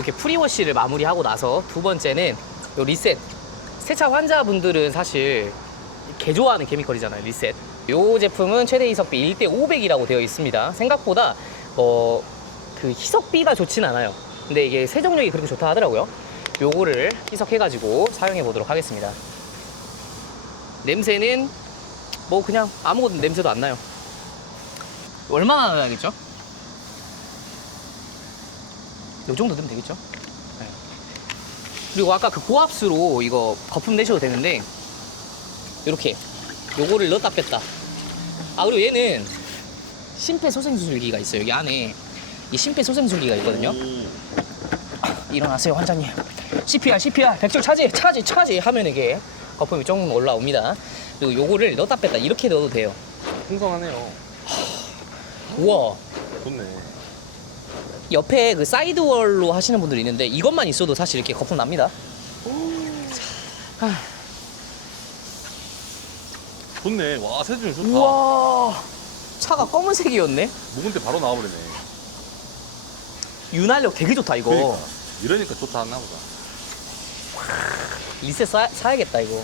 이렇게 프리워시를 마무리하고 나서 두 번째는 요 리셋. 세차 환자분들은 사실 개 좋아하는 케미컬이잖아요, 리셋. 요 제품은 최대 희석비 1대 500이라고 되어 있습니다. 생각보다 어, 그 희석비가 좋진 않아요. 근데 이게 세정력이 그렇게 좋다 하더라고요. 요거를 희석해가지고 사용해 보도록 하겠습니다. 냄새는 뭐 그냥 아무것도 냄새도 안 나요. 얼마나 나야겠죠? 요 정도 되면 되겠죠? 네. 그리고 아까 그 고압수로 이거 거품 내셔도 되는데 이렇게 요거를 넣었다 뺐다. 아 그리고 얘는 심폐소생술기가 있어요. 여기 안에 이 심폐소생술기가 있거든요. 일어나세요 환자님. CPR CPR 백줄 차지 차지 차지 하면 이게 거품이 조금 올라옵니다. 그리고 요거를 넣었다 뺐다 이렇게 넣어도 돼요. 풍성하네요. 우와. 좋네. 옆에 그 사이드월로 하시는 분들이 있는데 이것만 있어도 사실 이렇게 거품 납니다. 좋네. 와, 세준이 좋다. 우와. 차가 검은색이었네. 묵은데 바로 나와버리네. 윤활력 되게 좋다 이거. 그러니까. 이러니까 좋다 하나 보다. 리셋 사, 사야겠다 이거.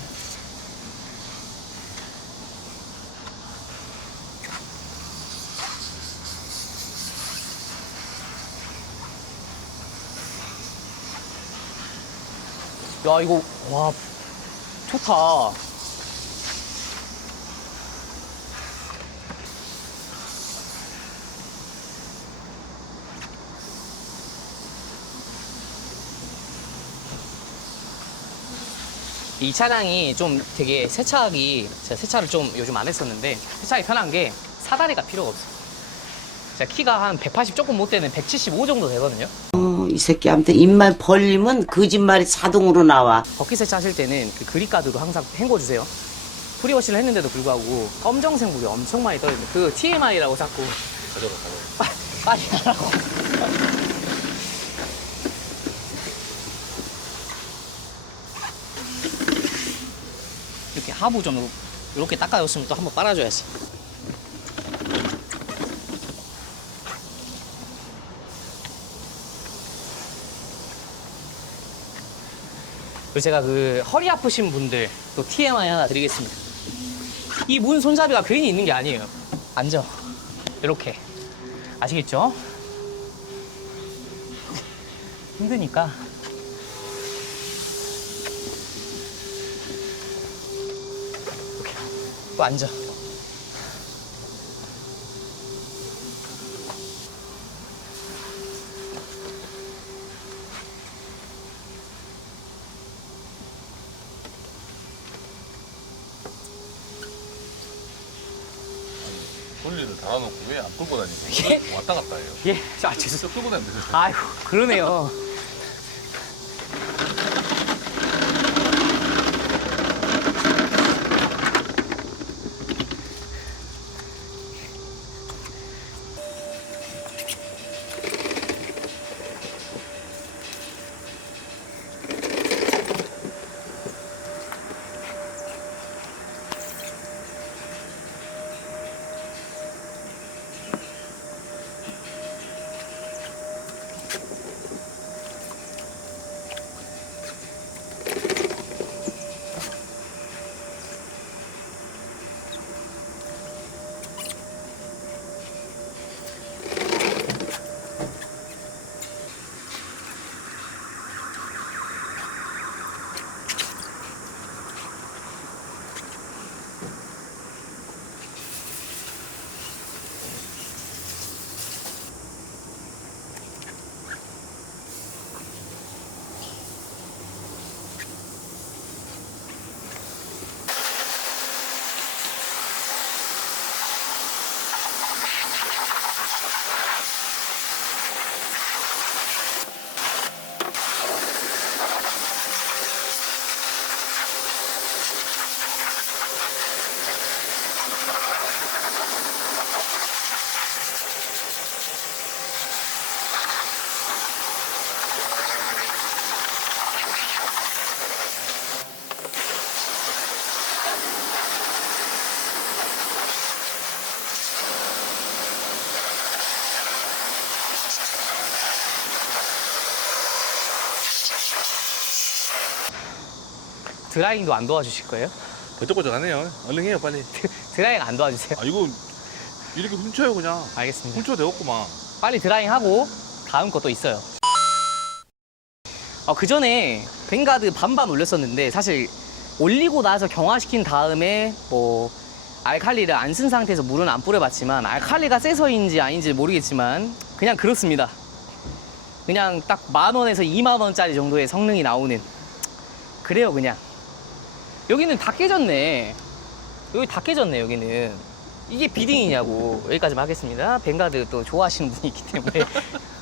야 이거 와 좋다. 이 차량이 좀 되게 세차하기 제가 세차를 좀 요즘 안 했었는데 세차하기 편한 게 사다리가 필요가 없어요. 제가 키가 한 180 조금 못 되는 175 정도 되거든요. 어, 이 새끼한테 입만 벌리면 거짓말이 자동으로 나와. 버킷 세차 하실 때는 그 그립 가드로 항상 헹궈 주세요. 프리워시를 했는데도 불구하고 검정색 물이 엄청 많이 떨어집니다. 그 TMI라고 자꾸 가져가, 가져가. 빠- 빨리 하라고. 이렇게 하부 좀 이렇게 닦아줬으면 또 한번 빨아줘야지. 그리고 제가 그 허리 아프신 분들 또 TMI 하나 드리겠습니다. 이 문 손잡이가 괜히 있는 게 아니에요. 앉아. 이렇게. 아시겠죠? 힘드니까. 이렇게. 또 앉아. 돌리를 달아놓고 왜 안 끌고 다니고? 예? 왔다 갔다 해요. 예, 아, 죄송. 진짜 끌고 다니면 되죠. 아이고, 그러네요. 드라이잉도 안 도와주실 거예요? 버쩍버쩍하네요. 얼른 해요 빨리. 드라이잉 안 도와주세요. 아 이거 이렇게 훔쳐요 그냥. 알겠습니다. 훔쳐도 되겠구만. 빨리 드라잉 하고 다음 것도 있어요. 어, 그 전에 뱅가드 반반 올렸었는데 사실 올리고 나서 경화시킨 다음에 뭐 알칼리를 안 쓴 상태에서 물은 안 뿌려봤지만 알칼리가 세서인지 아닌지 모르겠지만 그냥 그렇습니다. 그냥 딱 만 원에서 2만 원짜리 정도의 성능이 나오는 그래요 그냥 여기는 다 깨졌네. 여기 다 깨졌네 여기는. 이게 비딩이냐고. 여기까지만 하겠습니다. 뱅가드 또 좋아하시는 분이 있기 때문에